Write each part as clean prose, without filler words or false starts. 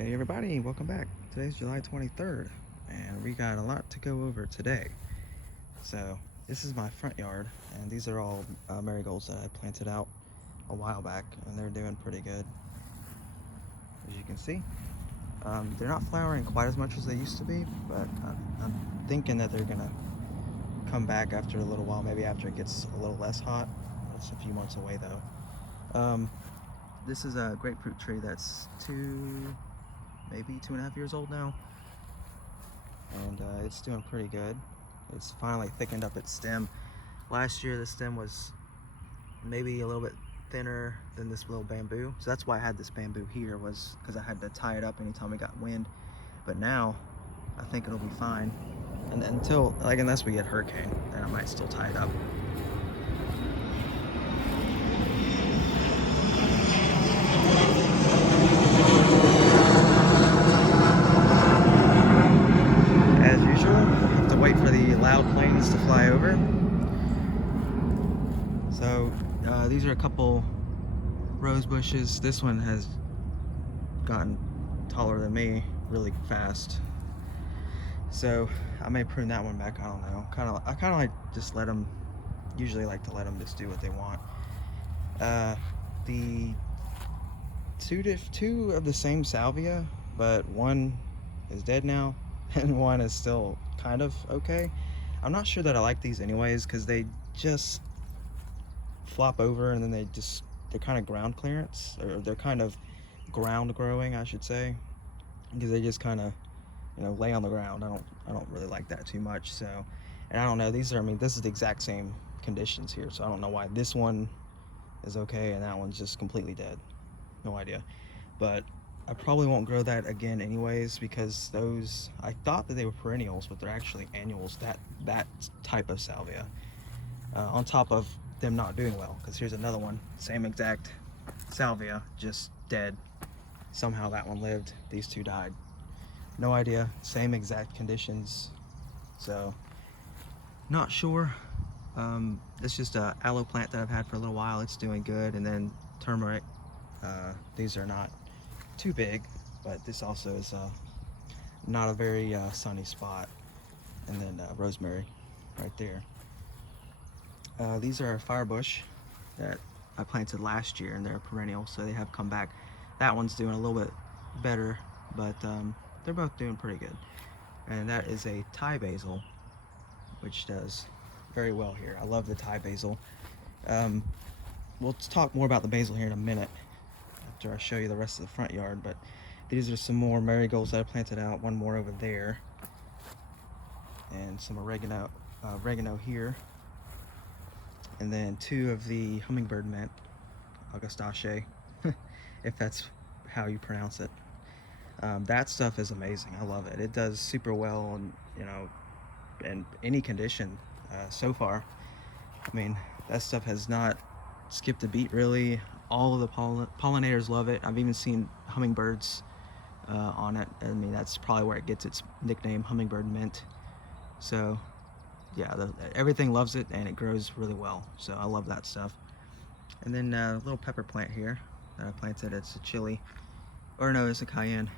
Hey everybody, welcome back. Today's July 23rd, and we got a lot to go over today. So, this is my front yard, and these are all marigolds that I planted out a while back, and they're doing pretty good, as you can see. They're not flowering quite as much as they used to be, but I'm thinking that they're gonna come back after a little while, maybe after it gets a little less hot. It's a few months away though. This is a grapefruit tree that's maybe 2.5 years old now, and it's doing pretty good. It's finally thickened up its stem. Last year the stem was maybe a little bit thinner than this little bamboo, so that's why I had this bamboo here, was because I had to tie it up anytime we got wind. But now I think it'll be fine, and until, like, unless we get hurricane, then I might still tie it up. As usual, we'll have to wait for the loud planes to fly over. So these are a couple rose bushes. This one has gotten taller than me really fast, so I may prune that one back. I don't know. I kind of like just usually like to let them just do what they want. The two of the same salvia, but one is dead now and one is still kind of okay. I'm not sure that I like these anyways, because they just flop over, and then they're kind of ground clearance, or they're kind of ground growing, I should say, because they just kind of, lay on the ground. I don't really like that too much. So, and I don't know, these are, I mean, this is the exact same conditions here, so I don't know why this one is okay and that one's just completely dead. No idea. But I probably won't grow that again anyways, because those, I thought that they were perennials, but they're actually annuals, that type of salvia. On top of them not doing well, because here's another one, same exact salvia, just dead. Somehow that one lived, these two died. No idea, same exact conditions, so not sure. It's just a aloe plant that I've had for a little while. It's doing good. And then turmeric. These are not too big, but this also is not a very sunny spot. And then rosemary right there. These are a firebush that I planted last year, and they're perennial, so they have come back. That one's doing a little bit better, but they're both doing pretty good. And that is a Thai basil, which does very well here. I love the Thai basil. We'll talk more about the basil here in a minute after I show you the rest of the front yard, but these are some more marigolds that I planted out, one more over there, and some oregano here, and then two of the hummingbird mint, Augustaceae, if that's how you pronounce it. That stuff is amazing. I love it. It does super well, and in any condition so far. I mean, that stuff has not skipped a beat really. All of the pollinators love it. I've even seen hummingbirds on it. I mean, that's probably where it gets its nickname, hummingbird mint. So yeah, everything loves it, and it grows really well, so I love that stuff. And then a little pepper plant here that I planted. It's a chili, or no, it's a cayenne.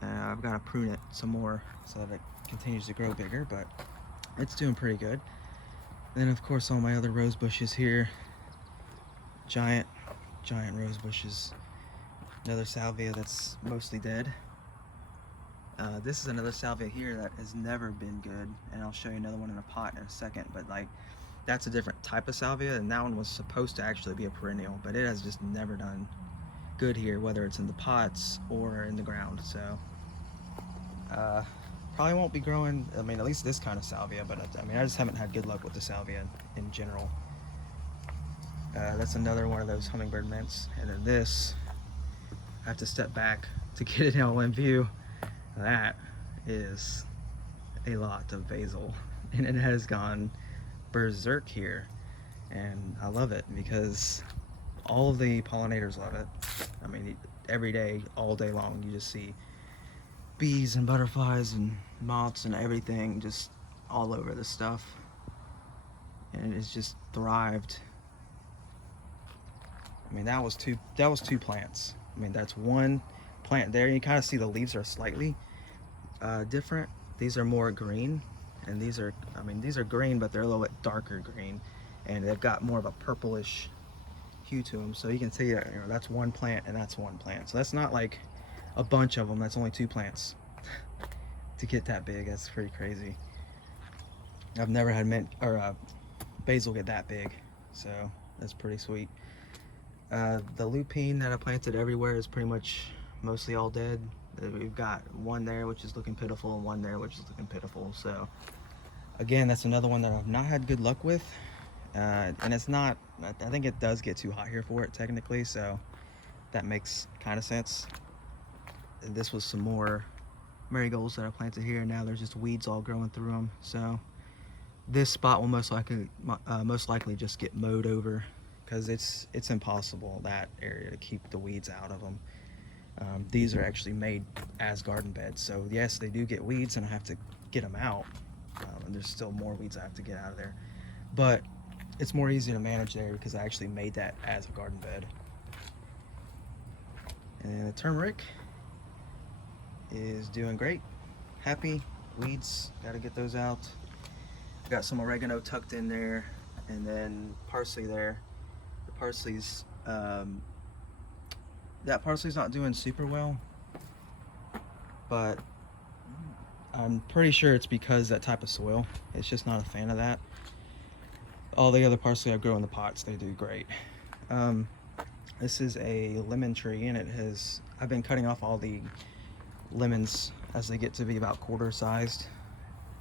I've got to prune it some more so that it continues to grow bigger, but it's doing pretty good. And then of course all my other rose bushes here, giant rose bushes. Another salvia that's mostly dead. This is another salvia here that has never been good, and I'll show you another one in a pot in a second, but like, that's a different type of salvia, and that one was supposed to actually be a perennial, but it has just never done good here, whether it's in the pots or in the ground. So probably won't be growing, I mean, at least this kind of salvia, but I mean, I just haven't had good luck with the salvia in general. That's another one of those hummingbird mints. And then this, I have to step back to get it all in view. That is a lot of basil, and it has gone berserk here, and I love it because all of the pollinators love it. I mean, every day, all day long, you just see bees and butterflies and moths and everything just all over this stuff, and it's just thrived. I mean, that was two plants. I mean, that's one plant there, you kind of see the leaves are slightly different. These are more green, and these are, I mean, these are green, but they're a little bit darker green, and they've got more of a purplish hue to them. So you can see that, you know, that's one plant and that's one plant. So that's not like a bunch of them. That's only 2 plants to get that big. That's pretty crazy. I've never had mint or basil get that big, so that's pretty sweet. The lupine that I planted everywhere is pretty much mostly all dead. We've got one there which is looking pitiful, and one there which is looking pitiful. So again, that's another one that I've not had good luck with, and it's not, I think it does get too hot here for it technically, so that makes kind of sense. And this was some more marigolds that I planted here, and now there's just weeds all growing through them. So this spot will most likely just get mowed over, because it's impossible, that area, to keep the weeds out of them. These are actually made as garden beds, so yes, they do get weeds and I have to get them out, and there's still more weeds I have to get out of there, but it's more easy to manage there because I actually made that as a garden bed. And the turmeric is doing great. Happy. Weeds, gotta get those out. Got some oregano tucked in there, and then parsley there. The parsley's that parsley's not doing super well, but I'm pretty sure it's because that type of soil. It's just not a fan of that. All the other parsley I grow in the pots, they do great. This is a lemon tree, and I've been cutting off all the lemons as they get to be about quarter sized,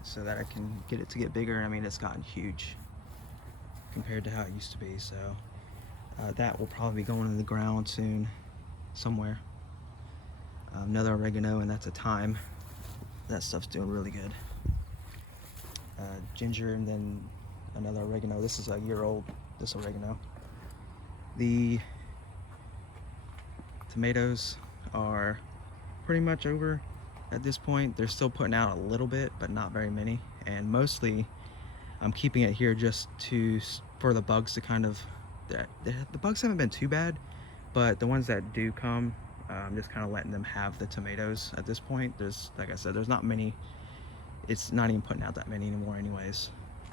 so that I can get it to get bigger. I mean, it's gotten huge compared to how it used to be, so that will probably be going in the ground soon somewhere. Another oregano, and that's a thyme. That stuff's doing really good. Ginger, and then another oregano. This is a year old, this oregano. The tomatoes are pretty much over at this point. They're still putting out a little bit, but not very many, and mostly I'm keeping it here just for the bugs to kind of, the bugs haven't been too bad, but the ones that do come, I'm just kind of letting them have the tomatoes at this point. There's, like I said, there's not many. It's not even putting out that many anymore anyways.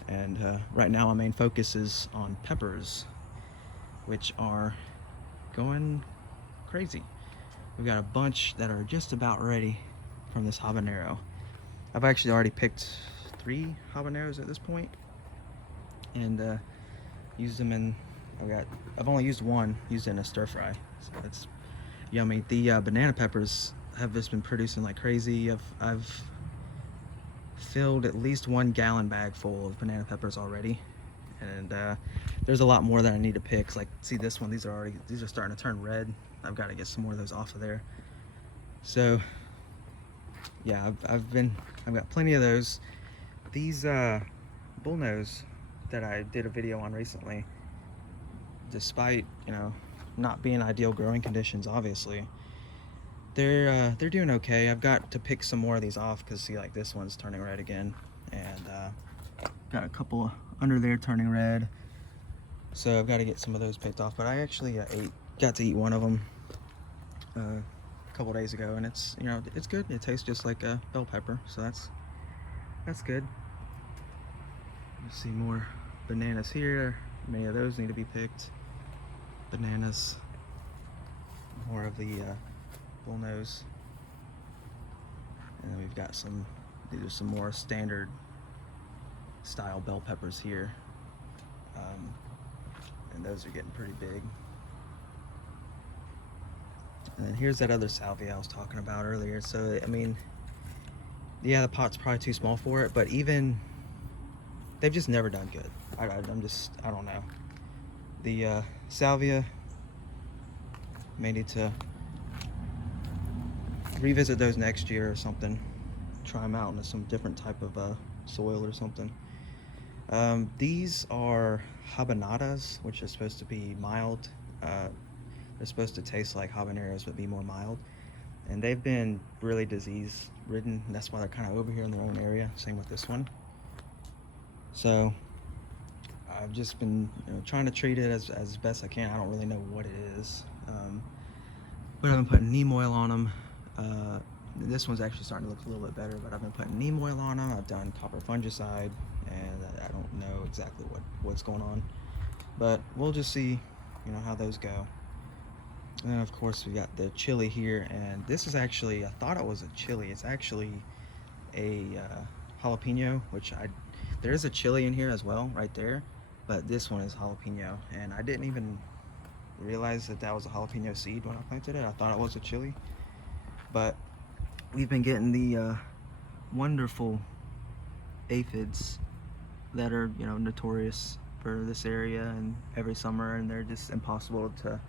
And right now my main focus is on peppers, which are going crazy. We've got a bunch that are just about ready from this habanero. I've actually already picked 3 habaneros at this point, and used them in, I've only used one, used it in a stir fry, so it's yummy. The banana peppers have just been producing like crazy. I've filled at least 1 gallon bag full of banana peppers already, and there's a lot more that I need to pick. Like, see this one, these are starting to turn red. I've got to get some more of those off of there. So yeah, I've got plenty of those. These bullnose that I did a video on recently, despite, you know, not being ideal growing conditions, obviously, they're doing okay. I've got to pick some more of these off, because see, like this one's turning red again, and got a couple under there turning red, so I've got to get some of those picked off. But I actually got to eat one of them a couple days ago, and it's, you know, it's good. It tastes just like a bell pepper, so that's good. You see more bananas here. Many of those need to be picked. Bananas, more of the bullnose, and then we've got some. These are some more standard style bell peppers here, and those are getting pretty big. And then here's that other salvia I was talking about earlier. So I mean, yeah, the pot's probably too small for it, but even they've just never done good. I don't know. The salvia, may need to revisit those next year or something. Try them out in some different type of soil or something. These are habanadas, which are supposed to be mild. They're supposed to taste like habaneros but be more mild, and they've been really disease ridden, and that's why they're kind of over here in their own area. Same with this one. So I've just been, you know, trying to treat it as best I can. I don't really know what it is, but I've been putting neem oil on them, This one's actually starting to look a little bit better, but I've been putting neem oil on them. I've done copper fungicide, and I don't know exactly what's going on, but we'll just see, you know, how those go. And then of course we got the chili here, and this is actually, I thought it was a chili. It's actually a jalapeno, which there is a chili in here as well, right there, but this one is jalapeno, and I didn't even realize that that was a jalapeno seed when I planted it. I thought it was a chili, but we've been getting the wonderful aphids that are, you know, notorious for this area and every summer, and they're just impossible to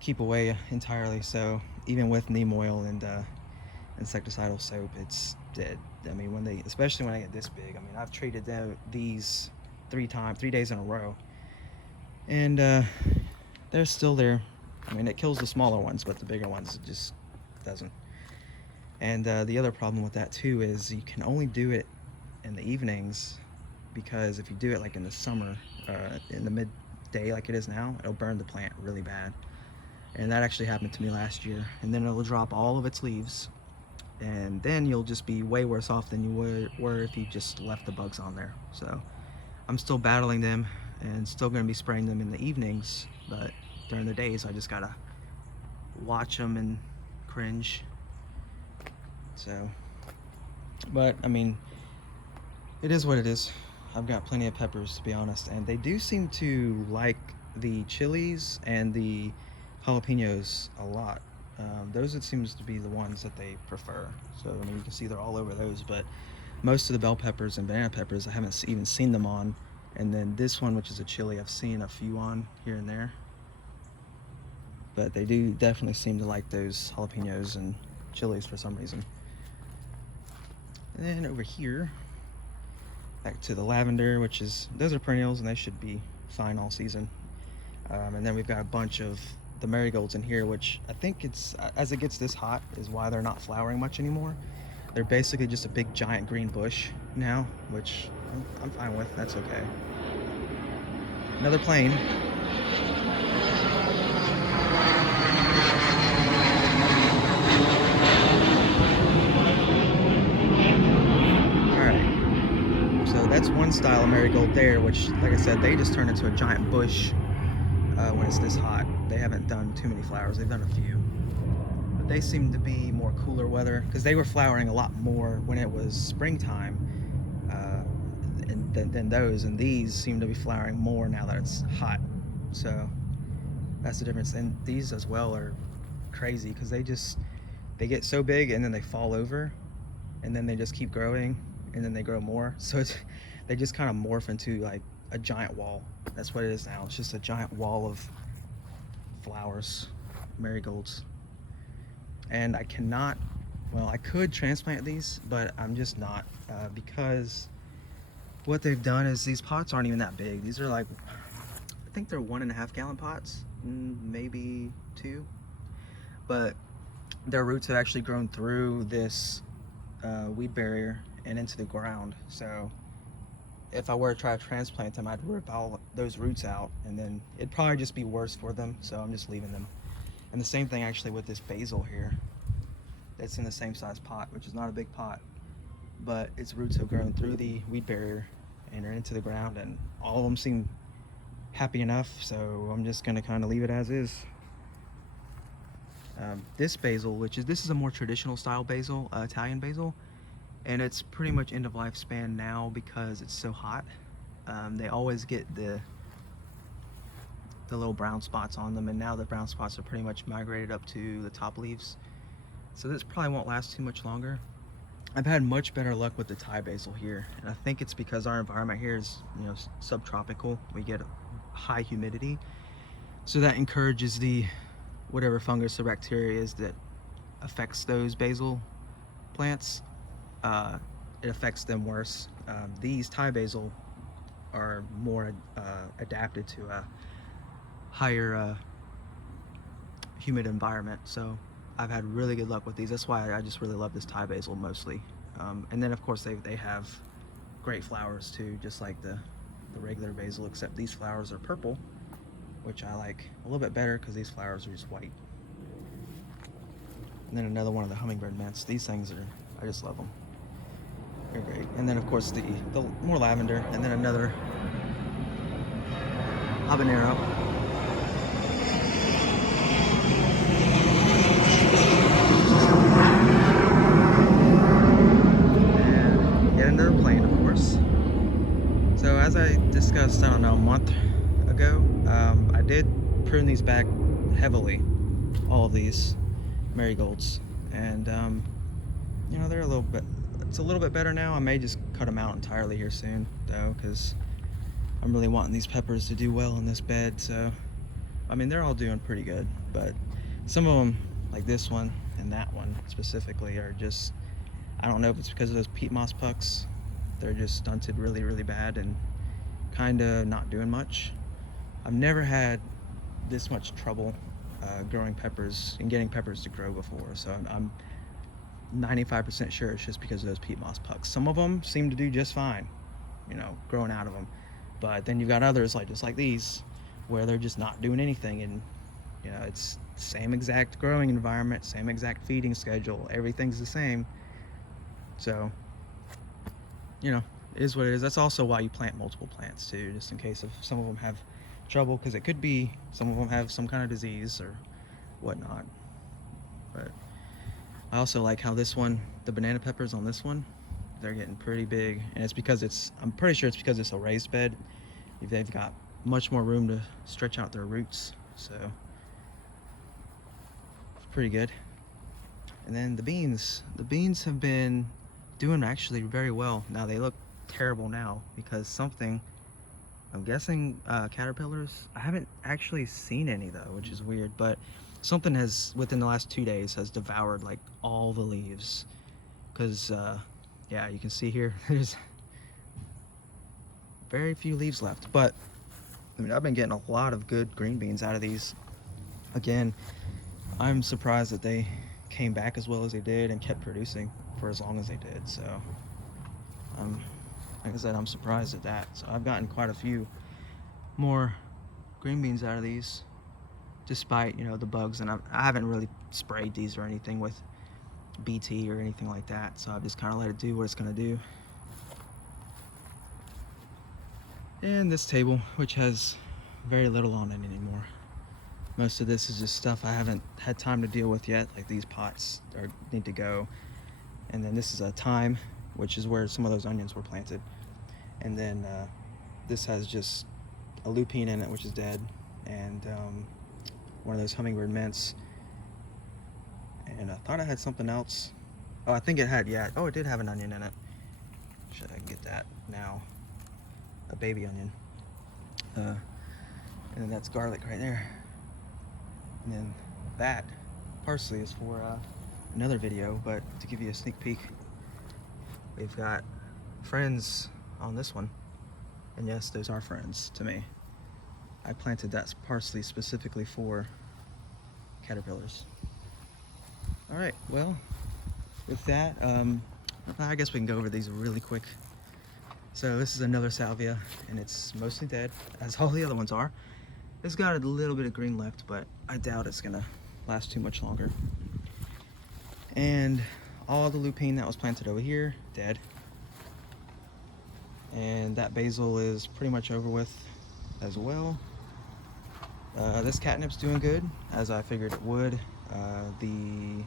keep away entirely. So even with neem oil and insecticidal soap, it's dead. I mean, especially when I get this big. I mean, I've treated these 3 days in a row, and they're still there. I mean, it kills the smaller ones, but the bigger ones, it just doesn't. And the other problem with that too is you can only do it in the evenings, because if you do it like in the summer, in the midday like it is now, it'll burn the plant really bad. And that actually happened to me last year. And then it'll drop all of its leaves, and then you'll just be way worse off than you were if you just left the bugs on there. So I'm still battling them and still going to be spraying them in the evenings, but during the days I just gotta watch them and cringe. So, but I mean, it is what it is. I've got plenty of peppers, to be honest, and they do seem to like the chilies and the jalapenos a lot. Those, it seems to be the ones that they prefer. So I mean, you can see they're all over those, but most of the bell peppers and banana peppers I haven't even seen them on. And then this one, which is a chili, I've seen a few on here and there, but they do definitely seem to like those jalapenos and chilies for some reason. And then over here, back to the lavender, which is, those are perennials and they should be fine all season. And then we've got a bunch of the marigolds in here, which I think it's, as it gets this hot, is why they're not flowering much anymore. They're basically just a big giant green bush now, which I'm fine with. That's okay. Another plane. Alright, so that's one style of marigold there, which, like I said, they just turn into a giant bush when it's this hot. They haven't done too many flowers. They've done a few, but they seem to be more cooler weather, because they were flowering a lot more when it was springtime than those, and these seem to be flowering more now that it's hot. So that's the difference. And these as well are crazy, because they get so big and then they fall over, and then they just keep growing, and then they grow more. So they just kind of morph into like a giant wall. That's what it is now. It's just a giant wall of flowers, marigolds. And I cannot, well, I could transplant these, but I'm just not, because what they've done is these pots aren't even that big. These are like, I think they're 1.5 gallon pots, maybe 2, but their roots have actually grown through this weed barrier and into the ground. So if I were to try to transplant them, I'd rip all those roots out, and then it'd probably just be worse for them. So I'm just leaving them. And the same thing actually with this basil here. It's in the same size pot, which is not a big pot, but its roots have grown through the weed barrier and are into the ground, and all of them seem happy enough. So I'm just gonna kind of leave it as is. This basil, this is a more traditional style basil, Italian basil, and it's pretty much end of lifespan now because it's so hot. They always get the little brown spots on them, and now the brown spots are pretty much migrated up to the top leaves. So this probably won't last too much longer. I've had much better luck with the Thai basil here, and I think it's because our environment here is, you know, subtropical. We get high humidity, so that encourages the whatever fungus or bacteria is that affects those basil plants. It affects them worse. These Thai basil are more adapted to a higher humid environment, so I've had really good luck with these. That's why I just really love this Thai basil mostly. And then of course they have great flowers too, just like the regular basil, except these flowers are purple, which I like a little bit better because these flowers are just white. And then another one of the hummingbird mints. These things are, I just love them. They're great. And then of course the more lavender, and then another habanero. And yet another plane, of course. So as I discussed, I don't know, a month ago, I did prune these back heavily, all of these marigolds, and you know, they're a little bit, it's a little bit better now. I may just cut them out entirely here soon though, because I'm really wanting these peppers to do well in this bed. So I mean, they're all doing pretty good, but some of them, like this one and that one specifically, are just, I don't know if it's because of those peat moss pucks, they're just stunted really, really bad and kind of not doing much. I've never had this much trouble growing peppers and getting peppers to grow before, so I'm 95% sure it's just because of those peat moss pucks. Some of them seem to do just fine, you know, growing out of them, but then you've got others, like just like these, where they're just not doing anything, and you know, it's the same exact growing environment, same exact feeding schedule, everything's the same. So, you know, it is what it is. That's also why you plant multiple plants too, just in case if some of them have trouble, because it could be some of them have some kind of disease or whatnot. But I also like how this one, the banana peppers on this one, they're getting pretty big, and it's because it's, I'm pretty sure it's because it's a raised bed. They've got much more room to stretch out their roots, so it's pretty good. And then the beans have been doing actually very well. Now they look terrible now because something, I'm guessing caterpillars. I haven't actually seen any though, which is weird, but something has, within the last 2 days, has devoured like all the leaves. Because yeah, you can see here, there's very few leaves left. But I mean, I've been getting a lot of good green beans out of these. Again, I'm surprised that they came back as well as they did and kept producing for as long as they did. So like I said, I'm surprised at that. So I've gotten quite a few more green beans out of these, despite, you know, the bugs. And I haven't really sprayed these or anything with BT or anything like that, so I've just kind of let it do what it's going to do. And this table, which has very little on it anymore. Most of this is just stuff I haven't had time to deal with yet, like these pots need to go. And then this is a thyme, which is where some of those onions were planted. And then this has just a lupine in it, which is dead, and one of those hummingbird mints. And I thought I had something else. Oh, I think it had, yeah. Oh, it did have an onion in it. Should I get that now? A baby onion. And then that's garlic right there. And then that parsley is for another video, but to give you a sneak peek, we've got friends on this one. And yes, those are friends to me. I planted that parsley specifically for caterpillars. All right, well, with that, I guess we can go over these really quick. So this is another salvia, and it's mostly dead, as all the other ones are. It's got a little bit of green left, but I doubt it's gonna last too much longer. And all the lupine that was planted over here, dead. And that basil is pretty much over with as well. This catnip's doing good, as I figured it would. The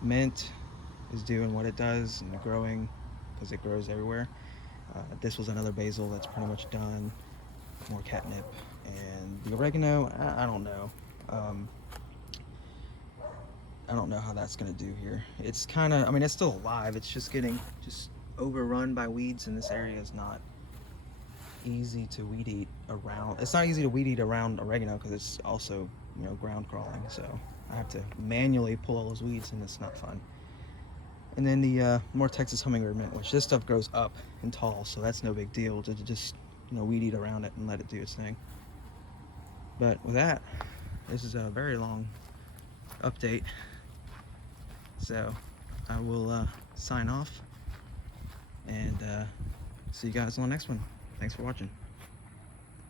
mint is doing what it does and growing, because it grows everywhere. This was another basil that's pretty much done. More catnip. And the oregano, I don't know. I don't know how that's gonna do here. It's kind of, I mean, it's still alive. It's just getting overrun by weeds, and this area is not easy to weed eat around. It's not easy to weed eat around oregano because it's also, you know, ground crawling. So I have to manually pull all those weeds, and it's not fun. And then the more Texas hummingbird mint, which this stuff grows up and tall, so that's no big deal to just, you know, weed eat around it and let it do its thing. But with that, this is a very long update. So I will sign off and see you guys on the next one. Thanks for watching.